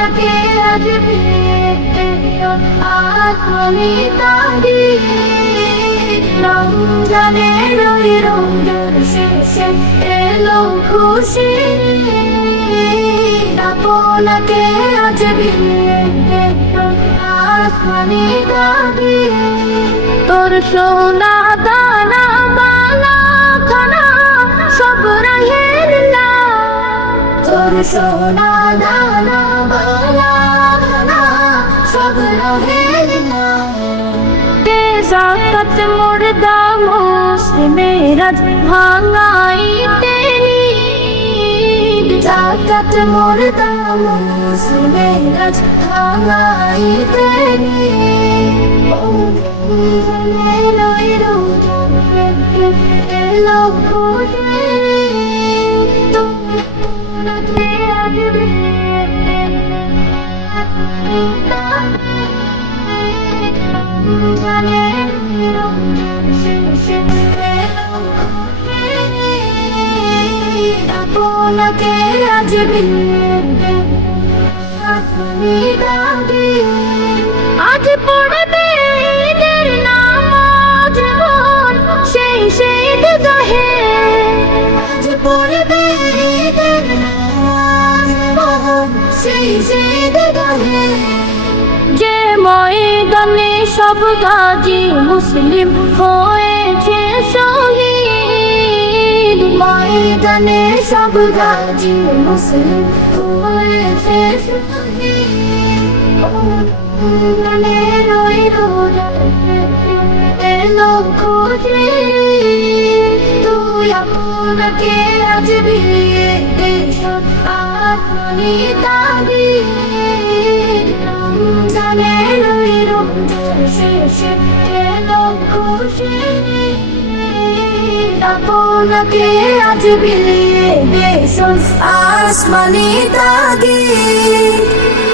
আপনাকে আজ আসমানি তাগিদ রমজানের ওই রোজার শেষে এলো খুশি আপনাকে আজ আসমানি তাগিদ তোর সোনা দানা বালা খানা সব রহিলা তোর সোনা দানা বালা খানা সব রহিলা জাকাত মুর্দা মুসলিমেরাজ ভাঙাইতে জাকাত মুর্দা মুসলিমেরাজ ভাঙাইতে এলো খুশি তোমাকে আসবে আপনাকে আজ আজ পড়বে ঈদের নামাজ সেই সেই গাহে আজ পড়বে ঈদের নামাজ সেই সেই গাহে যে ময়দানে সব গাজী মুসলিম হয়েছে শহীদ ময়দানে সব গাজী মুসলিম হয়েছে শহীদ ওই রোজা এলো খুশি তুই আপনাকে আজ বিয়ে আসমানি তাগিদ রমজানের ওই রোজার শেষে এলো খুশি আপনাকে আজ বিয়ে আসমানি তাগিদ।